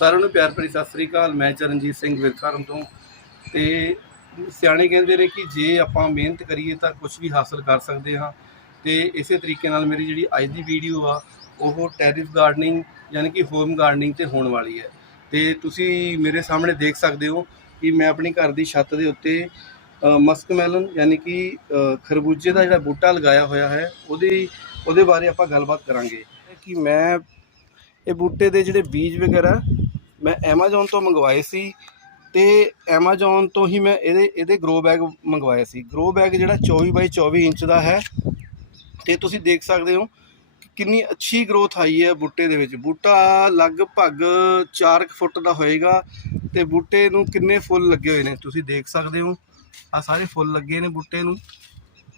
ਸਾਰਿਆਂ ਨੂੰ ਪਿਆਰ ਭਰੀ ਸਤਿ ਸ੍ਰੀ ਅਕਾਲ। ਮੈਂ ਚਰਨਜੀਤ ਸਿੰਘ ਵਿਰਕਾਰਮ ਤੋਂ। ਤੇ ਸਿਆਣੇ ਕਹਿੰਦੇ ਨੇ ਕਿ ਜੇ ਆਪਾਂ ਮਿਹਨਤ ਕਰੀਏ ਤਾਂ ਕੁਝ ਵੀ ਹਾਸਲ ਕਰ ਸਕਦੇ ਹਾਂ। ਤੇ ਇਸੇ ਤਰੀਕੇ ਨਾਲ ਮੇਰੀ ਜਿਹੜੀ ਅੱਜ ਦੀ ਵੀਡੀਓ ਆ, ਉਹ ਟੈਰਿਸ ਗਾਰਡਨਿੰਗ ਯਾਨੀ ਕਿ ਹੋਮ ਗਾਰਡਨਿੰਗ ਤੇ ਹੋਣ ਵਾਲੀ ਹੈ। ਤੇ ਤੁਸੀਂ ਮੇਰੇ ਸਾਹਮਣੇ ਦੇਖ ਸਕਦੇ ਹੋ ਕਿ ਮੈਂ ਆਪਣੀ ਘਰ ਦੀ ਛੱਤ ਦੇ ਉੱਤੇ ਮਸਕਮੈਲਨ ਯਾਨੀ ਕਿ ਖਰਬੂਜੇ ਦਾ ਜਿਹੜਾ ਬੂਟਾ ਲਗਾਇਆ ਹੋਇਆ ਹੈ, ਉਹਦੇ ਉਹਦੇ ਬਾਰੇ ਆਪਾਂ ਗੱਲਬਾਤ ਕਰਾਂਗੇ। ਕਿ ਮੈਂ, ਇਹ ਬੂਟੇ ਦੇ ਜਿਹੜੇ ਬੀਜ ਵਗੈਰਾ ਮੈਂ ਐਮਾਜ਼ੋਨ ਤੋਂ ਮੰਗਵਾਏ ਸੀ ਤੇ ਐਮਾਜ਼ੋਨ ਤੋਂ ਹੀ ਮੈਂ ਇਹਦੇ ਇਹਦੇ ਗਰੋ ਬੈਗ ਮੰਗਵਾਇਆ ਸੀ। ਗਰੋ ਬੈਗ ਜਿਹੜਾ 24 ਬਾਈ 24 ਇੰਚ ਦਾ ਹੈ ਤੇ ਤੁਸੀਂ ਦੇਖ ਸਕਦੇ ਹੋ ਕਿ ਕਿੰਨੀ ਅੱਛੀ ਗਰੋਥ ਆਈ ਹੈ ਬੂਟੇ ਦੇ ਵਿੱਚ। ਬੂਟਾ ਲਗਭਗ 4 ਫੁੱਟ ਦਾ ਹੋਏਗਾ ਤੇ ਬੂਟੇ ਨੂੰ ਕਿੰਨੇ ਫੁੱਲ ਲੱਗੇ ਹੋਏ ਨੇ ਤੁਸੀਂ ਦੇਖ ਸਕਦੇ ਹੋ। ਆ ਸਾਰੇ ਫੁੱਲ ਲੱਗੇ ਨੇ ਬੂਟੇ ਨੂੰ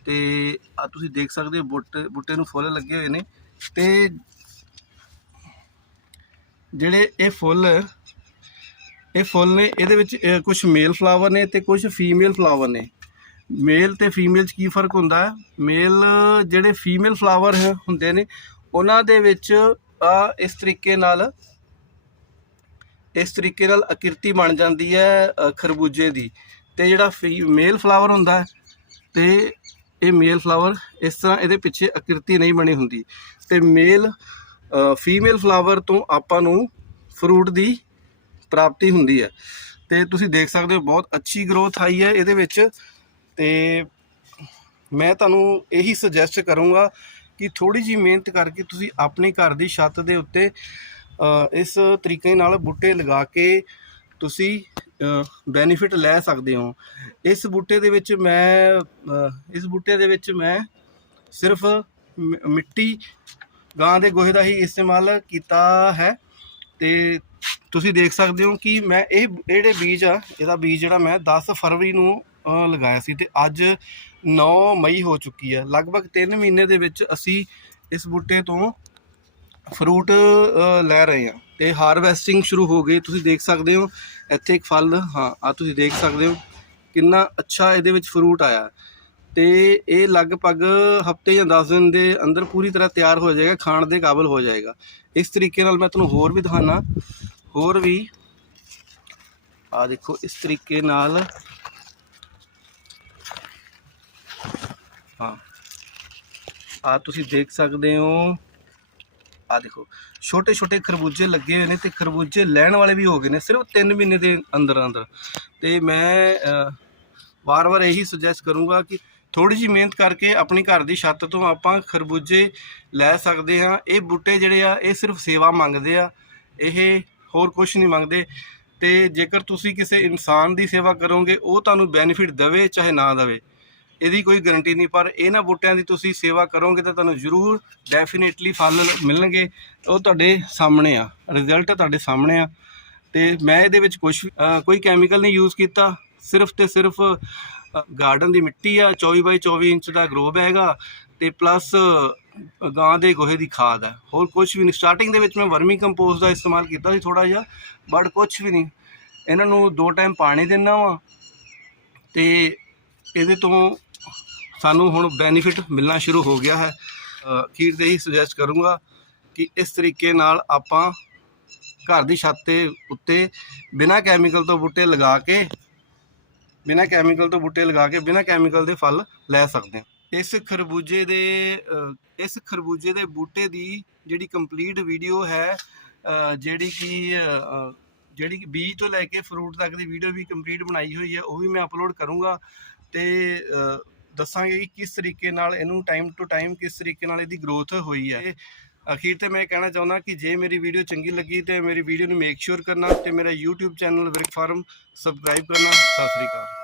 ਤੇ ਆ ਤੁਸੀਂ ਦੇਖ ਸਕਦੇ ਹੋ ਬੂਟੇ ਬੂਟੇ ਨੂੰ ਫੁੱਲ ਲੱਗੇ ਹੋਏ ਨੇ ਤੇ ਜਿਹੜੇ ਇਹ ਫੁੱਲ ਇਹ ਫੁੱਲ ਨੇ, ਇਹਦੇ ਵਿੱਚ ਕੁਝ ਮੇਲ ਫਲਾਵਰ ਨੇ ਤੇ ਕੁਝ ਫੀਮੇਲ ਫਲਾਵਰ ਨੇ। ਮੇਲ ਤੇ ਫੀਮੇਲ 'ਚ ਕੀ ਫ਼ਰਕ ਹੁੰਦਾ? ਹੈ ਮੇਲ ਜਿਹੜੇ ਫੀਮੇਲ ਫਲਾਵਰ ਹੁੰਦੇ ਨੇ, ਉਹਨਾਂ ਦੇ ਵਿੱਚ ਆ ਇਸ ਤਰੀਕੇ ਨਾਲ, ਇਸ ਤਰੀਕੇ ਨਾਲ ਅਕਿਰਤੀ ਬਣ ਜਾਂਦੀ ਹੈ ਖਰਬੂਜੇ ਦੀ। ਤੇ ਜਿਹੜਾ ਮੇਲ ਫਲਾਵਰ ਹੁੰਦਾ ਹੈ, ਤੇ ਇਹ ਮੇਲ ਫਲਾਵਰ ਇਸ ਤਰ੍ਹਾਂ ਇਹਦੇ ਪਿੱਛੇ ਅਕਿਰਤੀ ਨਹੀਂ ਬਣੀ ਹੁੰਦੀ। ਤੇ ਮੇਲ ਫੀਮੇਲ ਫਲਾਵਰ ਤੋਂ ਆਪਾਂ ਨੂੰ ਫਰੂਟ ਦੀ ਪ੍ਰਾਪਤੀ ਹੁੰਦੀ ਹੈ। ਤੇ ਤੁਸੀਂ ਦੇਖ ਸਕਦੇ ਹੋ ਬਹੁਤ ਅੱਛੀ ਗਰੋਥ ਆਈ ਹੈ ਇਹਦੇ ਵਿੱਚ। ਤੇ ਮੈਂ ਤੁਹਾਨੂੰ ਇਹੀ ਸੁਜੈਸਟ ਕਰੂੰਗਾ ਕਿ ਥੋੜੀ ਜੀ ਮਿਹਨਤ ਕਰਕੇ ਤੁਸੀਂ ਆਪਣੇ ਘਰ ਦੀ ਛੱਤ ਦੇ ਉੱਤੇ ਇਸ ਤਰੀਕੇ ਨਾਲ ਬੂਟੇ ਲਗਾ ਕੇ ਤੁਸੀਂ ਬੈਨੀਫਿਟ ਲੈ ਸਕਦੇ ਹੋ। ਇਸ ਬੂਟੇ ਦੇ ਵਿੱਚ ਮੈਂ ਇਸ ਬੂਟੇ ਦੇ ਵਿੱਚ ਮੈਂ ਸਿਰਫ ਮ- ਮਿੱਟੀ ਗਾਂ ਦੇ ਗੋਹੇ ਦਾ ਹੀ ਇਸਤੇਮਾਲ ਕੀਤਾ ਹੈ ਤੇ ਤੁਸੀਂ ਦੇਖ ਸਕਦੇ ਹੋ ਕਿ ਮੈਂ ਇਹ ਇਹ ਜਿਹੜੇ ਬੀਜ ਆ, ਇਹਦਾ ਬੀਜ ਜਿਹੜਾ ਮੈਂ 10 ਫਰਵਰੀ ਨੂੰ ਲਗਾਇਆ ਸੀ ਤੇ ਅੱਜ 9 ਮਈ ਹੋ ਚੁੱਕੀ ਹੈ। ਲਗਭਗ 3 ਮਹੀਨੇ ਦੇ ਵਿੱਚ ਅਸੀਂ ਇਸ ਬੂਟੇ ਤੋਂ ਫਰੂਟ ਲੈ ਰਹੇ ਹਾਂ ਤੇ ਹਾਰਵੈਸਟਿੰਗ ਸ਼ੁਰੂ ਹੋ ਗਈ। ਤੁਸੀਂ ਦੇਖ ਸਕਦੇ ਹੋ, ਇੱਥੇ ਇੱਕ ਫਲ, ਹਾਂ ਆ ਤੁਸੀਂ ਦੇਖ ਸਕਦੇ ਹੋ ਕਿੰਨਾ ਅੱਛਾ ਇਹਦੇ ਵਿੱਚ ਫਰੂਟ ਆਇਆ। ਤੇ ਇਹ ਲਗਭਗ ਹਫ਼ਤੇ ਜਾਂ 10 ਦਿਨ ਦੇ ਅੰਦਰ ਪੂਰੀ ਤਰ੍ਹਾਂ ਤਿਆਰ ਹੋ ਜਾਏਗਾ, ਖਾਣ ਦੇ ਕਾਬਿਲ ਹੋ ਜਾਏਗਾ। ਇਸ ਤਰੀਕੇ ਨਾਲ ਮੈਂ ਤੁਹਾਨੂੰ ਹੋਰ ਵੀ ਦਿਖਾਣਾ ਹੋਰ ਵੀ ਆ ਦੇਖੋ, ਇਸ ਤਰੀਕੇ ਨਾਲ। ਹਾਂ। ਆ ਤੁਸੀਂ ਦੇਖ ਸਕਦੇ ਹੋ। ਆ ਦੇਖੋ ਛੋਟੇ ਛੋਟੇ ਖਰਬੂਜੇ ਲੱਗੇ ਹੋਏ ਨੇ ਤੇ ਖਰਬੂਜੇ ਲੈਣ ਵਾਲੇ ਵੀ ਹੋ ਗਏ ਨੇ ਸਿਰਫ 3 ਮਹੀਨੇ ਦੇ ਅੰਦਰ ਅੰਦਰ ਤੇ ਮੈਂ ਵਾਰ-ਵਾਰ ਇਹੀ ਸੁਜੈਸਟ ਕਰੂੰਗਾ ਕਿ ਥੋੜੀ ਜੀ ਮਿਹਨਤ ਕਰਕੇ ਆਪਣੀ ਘਰ ਦੀ ਛੱਤ ਤੋਂ ਆਪਾਂ ਖਰਬੂਜੇ ਲੈ ਸਕਦੇ ਹਾਂ। ਇਹ ਬੂਟੇ ਜਿਹੜੇ ਆ, ਇਹ ਸਿਰਫ ਸੇਵਾ ਮੰਗਦੇ ਆ। ਇਹ ਹੋਰ ਕੁਝ ਨਹੀਂ ਮੰਗਦੇ। ਤੇ ਜੇਕਰ ਤੁਸੀਂ ਕਿਸੇ ਇਨਸਾਨ ਦੀ ਸੇਵਾ ਕਰੋਗੇ, ਉਹ ਤੁਹਾਨੂੰ ਬੈਨੀਫਿਟ ਦੇਵੇ ਚਾਹੇ ਨਾ ਦੇਵੇ, ਇਹਦੀ ਕੋਈ ਗਾਰੰਟੀ ਨਹੀਂ। ਪਰ ਇਹਨਾਂ ਬੂਟਿਆਂ ਦੀ ਤੁਸੀਂ ਸੇਵਾ ਕਰੋਗੇ ਤਾਂ ਤੁਹਾਨੂੰ ਜ਼ਰੂਰ ਡੈਫੀਨੇਟਲੀ ਫਲ ਮਿਲਣਗੇ। ਉਹ ਤੁਹਾਡੇ ਸਾਹਮਣੇ ਆ ਰਿਜ਼ਲਟ ਤੁਹਾਡੇ ਸਾਹਮਣੇ ਆ। ਤੇ ਮੈਂ ਇਹਦੇ ਵਿੱਚ ਕੁਝ ਕੋਈ ਕੈਮੀਕਲ ਨਹੀਂ ਯੂਜ਼ ਕੀਤਾ। ਸਿਰਫ ਤੇ ਸਿਰਫ ਗਾਰਡਨ ਦੀ ਮਿੱਟੀ ਆ 24 ਬਾਈ 24 ਇੰਚ ਦਾ ਗਰੋ ਹੈਗਾ ਆ ਤੇ ਪਲੱਸ ਗਾਂ ਦੇ ਗੋਹੇ ਦੀ ਖਾਦ ਹੈ ਹੋਰ ਕੁਝ ਵੀ ਨਹੀਂ। ਸਟਾਰਟਿੰਗ ਦੇ ਵਿੱਚ ਮੈਂ ਵਰਮੀ ਕੰਪੋਸਟ ਦਾ ਇਸਤੇਮਾਲ ਕੀਤਾ ਸੀ ਥੋੜਾ ਜਿਹਾ ਬਟ ਕੁਝ ਵੀ ਨਹੀਂ। ਇਹਨਾਂ ਨੂੰ ਦੋ ਟਾਈਮ ਪਾਣੀ ਦੇਣਾ ਵਾ ਤੇ ਇਹਦੇ ਤੋਂ ਸਾਨੂੰ ਹੁਣ ਬੈਨੀਫਿਟ ਮਿਲਣਾ ਸ਼ੁਰੂ ਹੋ ਗਿਆ ਹੈ। ਅਖੀਰ ਤੇ ਹੀ ਸੁਜੈਸਟ ਕਰੂੰਗਾ ਕਿ ਇਸ ਤਰੀਕੇ ਨਾਲ ਆਪਾਂ ਘਰ ਦੀ ਛੱਤ 'ਤੇ ਉੱਤੇ ਬਿਨਾਂ ਕੈਮੀਕਲ ਤੋਂ ਬੂਟੇ ਲਗਾ ਕੇ ਬਿਨਾਂ ਕੈਮੀਕਲ ਤੋਂ ਬੂਟੇ ਲਗਾ ਕੇ, ਬਿਨਾਂ ਕੈਮੀਕਲ ਦੇ ਫਲ ਲੈ ਸਕਦੇ ਹਾਂ। ਇਸ ਖਰਬੂਜੇ ਦੇ ਇਸ ਖਰਬੂਜੇ ਦੇ ਬੂਟੇ ਦੀ ਜਿਹੜੀ ਕੰਪਲੀਟ ਵੀਡੀਓ ਹੈ ਜਿਹੜੀ ਕਿ ਜਿਹੜੀ ਕਿ ਬੀਜ ਤੋਂ ਲੈ ਕੇ ਫਰੂਟ ਤੱਕ ਦੀ ਵੀਡੀਓ ਵੀ ਕੰਪਲੀਟ ਬਣਾਈ ਹੋਈ ਹੈ, ਉਹ ਵੀ ਮੈਂ ਅਪਲੋਡ ਕਰੂੰਗਾ ਤੇ ਦੱਸਾਂਗੇ ਕਿ ਕਿਸ ਤਰੀਕੇ ਨਾਲ ਇਹਨੂੰ ਟਾਈਮ ਟੂ ਟਾਈਮ ਕਿਸ ਤਰੀਕੇ ਨਾਲ ਇਹਦੀ ਗਰੋਥ ਹੋਈ ਹੈ। ਅਖੀਰ ਤੇ ਮੈਂ ਇਹ ਕਹਿਣਾ ਚਾਹੁੰਦਾ ਕਿ ਜੇ ਮੇਰੀ ਵੀਡੀਓ ਚੰਗੀ ਲੱਗੀ ਤੇ ਮੇਰੀ ਵੀਡੀਓ ਨੂੰ ਮੇਕ ਸ਼ੋਰ ਕਰਨਾ ਤੇ ਮੇਰਾ YouTube channel Virk Farm subscribe ਕਰਨਾ। ਸਤਿ ਸ੍ਰੀ ਅਕਾਲ।